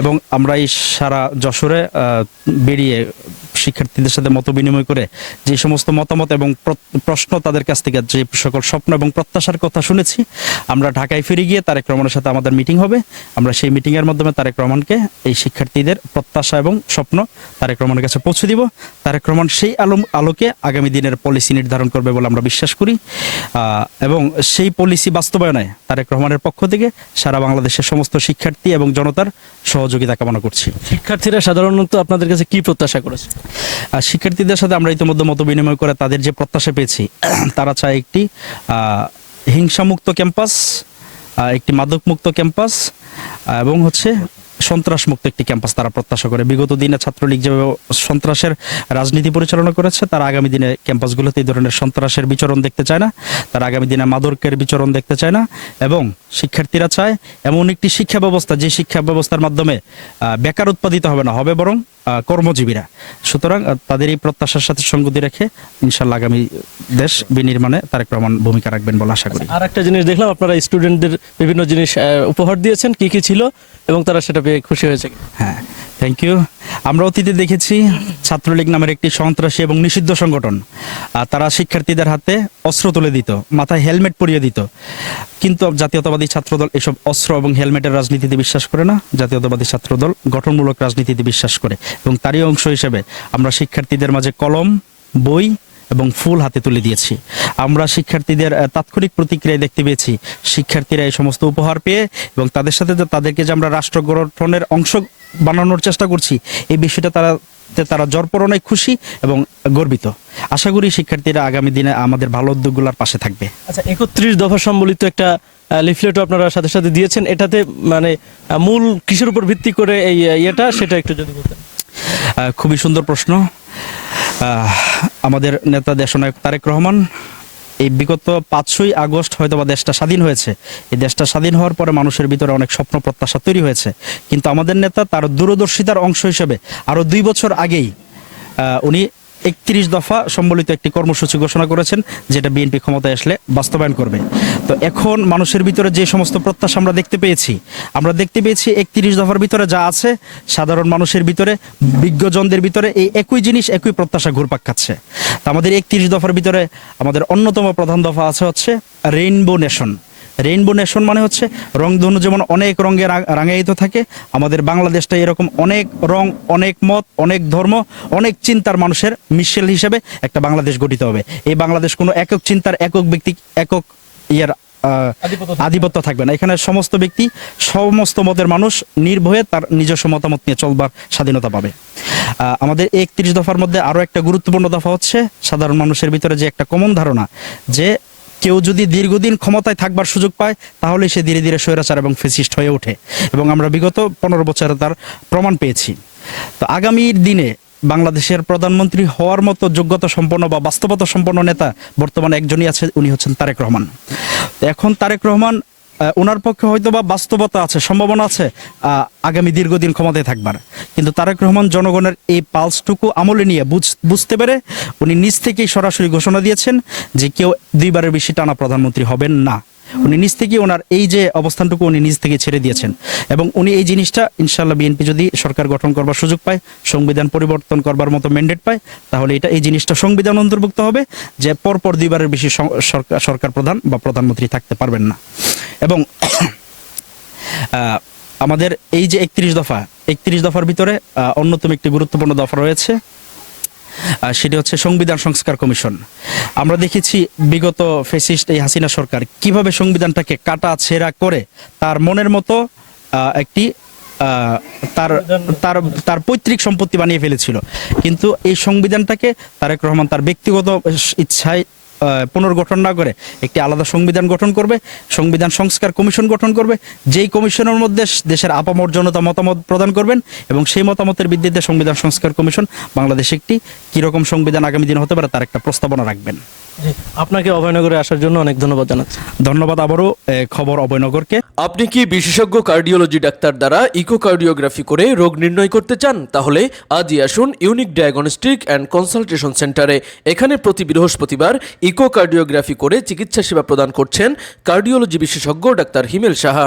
এবং আমরা এই সারা যশোরে বেরিয়ে শিক্ষার্থীদের সাথে মত বিনিময় করে যে সমস্ত মতামত এবং প্রশ্ন তাদের কাছ থেকে যে সকল স্বপ্ন এবং প্রত্যাশার কথা শুনেছি, আমরা ঢাকায় ফিরে গিয়ে তারেক রহমানের সাথে আমাদের মিটিং হবে। আমরা সেই মিটিংয়ের মাধ্যমে তারেক রহমানকে এই শিক্ষার্থীদের প্রত্যাশা এবং স্বপ্ন তারেক রহমানের কাছে পৌঁছে দিব। তারেক রহমান সেই আলোকে আগামী দিনের পলিসি নির্ধারণ করবে বলে আমরা বিশ্বাস করি, এবং সেই পলিসি বাস্তবায়নে তারেক রহমানের পক্ষ থেকে সারা বাংলাদেশের সমস্ত শিক্ষার্থী এবং জনতার সহযোগিতা কামনা করছি। শিক্ষার্থীরা সাধারণত আপনাদের কাছে কি প্রত্যাশা করেছে? শিক্ষার্থীদের সাথে আমরা ইতিমধ্যে মত বিনিময় করে তাদের যে প্রত্যাশা পেয়েছি, তারা চায় একটি হিংসামুক্ত ক্যাম্পাস, একটি মাদকমুক্ত ক্যাম্পাস এবং সন্ত্রাসমুক্ত একটি ক্যাম্পাস তারা প্রত্যাশা করে। বিগত দিনে ছাত্রলীগ যেভাবে সন্ত্রাসের রাজনীতি পরিচালনা করেছে, তারা আগামী দিনে ক্যাম্পাসগুলোতে এই ধরনের সন্ত্রাসের বিচরণ দেখতে চায় না, তারা আগামী দিনে মাদকের বিচরণ দেখতে চায় না। এবং শিক্ষার্থীরা চায় এমন একটি শিক্ষা ব্যবস্থা, যে শিক্ষা ব্যবস্থার মাধ্যমে বেকার উৎপাদিত হবে না, হবে বরং কর্মজীবীরা। সুতরাং তাদের এই প্রত্যাশার সাথে সঙ্গতি রেখে ইনশাল্লাহ আগামী দেশ বিনির্মাণে তারেক রহমান ভূমিকা রাখবেন বলে আশা করি। আর একটা জিনিস দেখলাম, আপনারা স্টুডেন্টদের বিভিন্ন জিনিস উপহার দিয়েছেন, কি কি ছিল এবং তারা সেটা পেয়ে খুশি হয়েছে? হ্যাঁ, থ্যাংক ইউ। আমরা অতীতে দেখেছি ছাত্রলীগ নামের একটি সন্ত্রাসী এবং নিষিদ্ধ সংগঠন, তারা শিক্ষার্থীদের হাতে অস্ত্র তুলে দিত, মাথায় হেলমেট পরিয়ে দিত। কিন্তু জাতীয়তাবাদী ছাত্রদল এসব অস্ত্র এবং হেলমেটের রাজনীতিতে বিশ্বাস করে না। জাতীয়তাবাদী ছাত্রদল গঠনমূলক রাজনীতিতে বিশ্বাস করে, এবং তারই অংশ হিসেবে আমরা শিক্ষার্থীদের মাঝে কলম, বই এবং ফুল হাতে তুলে দিয়েছি। আমরা শিক্ষার্থীদের তাৎক্ষণিক প্রতিক্রিয়া দেখতে পেয়েছি। শিক্ষার্থীরা এই সমস্ত উপহার পেয়ে এবং তাদের সাথে তাদেরকে যে আমরা রাষ্ট্র গঠনের অংশ বানানোর চেষ্টা করছি, এই বিষয়টা তারা জরপরণায় খুশি এবং গর্বিত। আশা করি শিক্ষার্থীরা আগামী দিনে আমাদের ভালো উদ্যোগগুলোর পাশে থাকবে। আচ্ছা, 31 দফা সম্বলিত একটা লিফলেটও আপনারা সাথে সাথে দিয়েছেন, এটাতে মানে মূল কিসের উপর ভিত্তি করে এই সেটা একটু যদি বলতেন। খুবই সুন্দর প্রশ্ন। আমাদের নেতা দেশনায়ক তারেক রহমান এই বিগত 5ই আগস্ট হয়তোবা দেশটা স্বাধীন হয়েছে। এই দেশটা স্বাধীন হওয়ার পরে মানুষের ভিতরে অনেক স্বপ্ন প্রত্যাশা তৈরি হয়েছে, কিন্তু আমাদের নেতা তার দূরদর্শিতার অংশ হিসেবে আরো 2 বছর আগেই উনি 31 দফা সম্বলিত একটি কর্মসূচি ঘোষণা করেছেন, যেটা বিএনপি ক্ষমতায় আসলে বাস্তবায়ন করবে। তো এখন মানুষের ভিতরে যে সমস্ত প্রত্যাশা আমরা দেখতে পেয়েছি 31 দফার ভিতরে যা আছে, সাধারণ মানুষের ভিতরে, বিজ্ঞজনদের ভিতরে এই একই জিনিস, একই প্রত্যাশা ঘুরপাক খাচ্ছে। তো আমাদের 31 দফার ভিতরে আমাদের অন্যতম প্রধান দফা আছে রেইনবো নেশন। রেইনবো নেশন মানে রংধনু যেমন অনেক রঙে রাঙায়িত থাকে, আমাদের বাংলাদেশটা এরকম অনেক রং, অনেক মত, অনেক ধর্ম, অনেক চিন্তার মানুষের মিশেল হিসেবে একটা বাংলাদেশ গঠিত হবে। এই বাংলাদেশ কোনো একক চিন্তার, একক ব্যক্তি, একক আধিপত্য থাকবে না। এখানে সমস্ত ব্যক্তি, সমস্ত মতের মানুষ নির্ভয়ে তার নিজস্ব মতামত নিয়ে চলবার স্বাধীনতা পাবে। আমাদের 31 দফার মধ্যে আরো একটা গুরুত্বপূর্ণ দফা সাধারণ মানুষের ভিতরে যে একটা কমন ধারণা, যে কেউ যদি দীর্ঘদিন ক্ষমতায় থাকবার সুযোগ পায়, তাহলে সে ধীরে ধীরে স্বৈরাচার এবং ফ্যাসিস্ট হয়ে ওঠে, এবং আমরা বিগত 15 বছরে তার প্রমাণ পেয়েছি। তো আগামীর দিনে বাংলাদেশের প্রধানমন্ত্রী হওয়ার মতো যোগ্যতা সম্পন্ন বা বাস্তবতা সম্পন্ন নেতা বর্তমানে একজনই আছে, উনি হচ্ছেন তারেক রহমান। এখন তারেক রহমান, ওনার পক্ষে হয়তো বা বাস্তবতা আছে, সম্ভাবনা আছে আগামী দীর্ঘদিন ক্ষমতায় থাকবার, কিন্তু তারেক রহমান জনগণের এই পালসটুকু আমলে নিয়ে বুঝতে পেরে উনি নিজ থেকেই সরাসরি ঘোষণা দিয়েছেন যে কেউ 2বারের বেশি টানা প্রধানমন্ত্রী হবেন না। উনি নিজ থেকেই ওনার এই যে অবস্থানটুকু উনি নিজ থেকে ছেড়ে দিয়েছেন, এবং উনি এই জিনিসটা ইনশাল্লাহ বিএনপি যদি সরকার গঠন করবার সুযোগ পায়, সংবিধান পরিবর্তন করবার মতো ম্যান্ডেট পায়, তাহলে এই জিনিসটা সংবিধান অন্তর্ভুক্ত হবে যে পরপর 2বারের বেশি সরকার প্রধান বা প্রধানমন্ত্রী থাকতে পারবেন না। এবং আমাদের এই যে 31 দফার ভিতরে অন্যতম একটি গুরুত্বপূর্ণ দফা রয়েছে, সেটি সংবিধান সংস্কার কমিশন। আমরা দেখেছি বিগত ফ্যাসিস্ট এই হাসিনা সরকার কিভাবে সংবিধানটাকে কাটা ছেঁড়া করে তার মনের মতো একটি তার পৈতৃক সম্পত্তি বানিয়ে ফেলেছিল। কিন্তু এই সংবিধানটাকে তারেক রহমান তার ব্যক্তিগত ইচ্ছায় পুনর্গঠন না করে একটি আলাদা সংবিধান গঠন করবে, সংবিধান সংস্কার কমিশন গঠন করবে, যেই কমিশনের মধ্যে দেশের আপামর জনতা মতামত প্রদান করবেন, এবং সেই মতামতের ভিত্তিতে সংবিধান সংস্কার কমিশন বাংলাদেশে একটি কিরকম সংবিধান আগামী দিন হতে পারে তার একটা প্রস্তাবনা রাখবেন। আপনাকে অভয়নগরে আসার জন্য অনেক ধন্যবাদ জানাচ্ছি। ধন্যবাদ আবারও খবর অভয়নগরকে। আপনি কি বিশেষজ্ঞ কার্ডিওলজি ডাক্তার দ্বারা ইকোকার্ডিওগ্রাফি করে রোগ নির্ণয় করতে চান? তাহলে আজই আসুন ইউনিক ডায়াগনস্টিক অ্যান্ড কনসালটেশন সেন্টারে। এখানে প্রতি বৃহস্পতিবার ইকোকার্ডিওগ্রাফি করে চিকিৎসা সেবা প্রদান করছেন কার্ডিওলজি বিশেষজ্ঞ ডাক্তার হিমেল সাহা।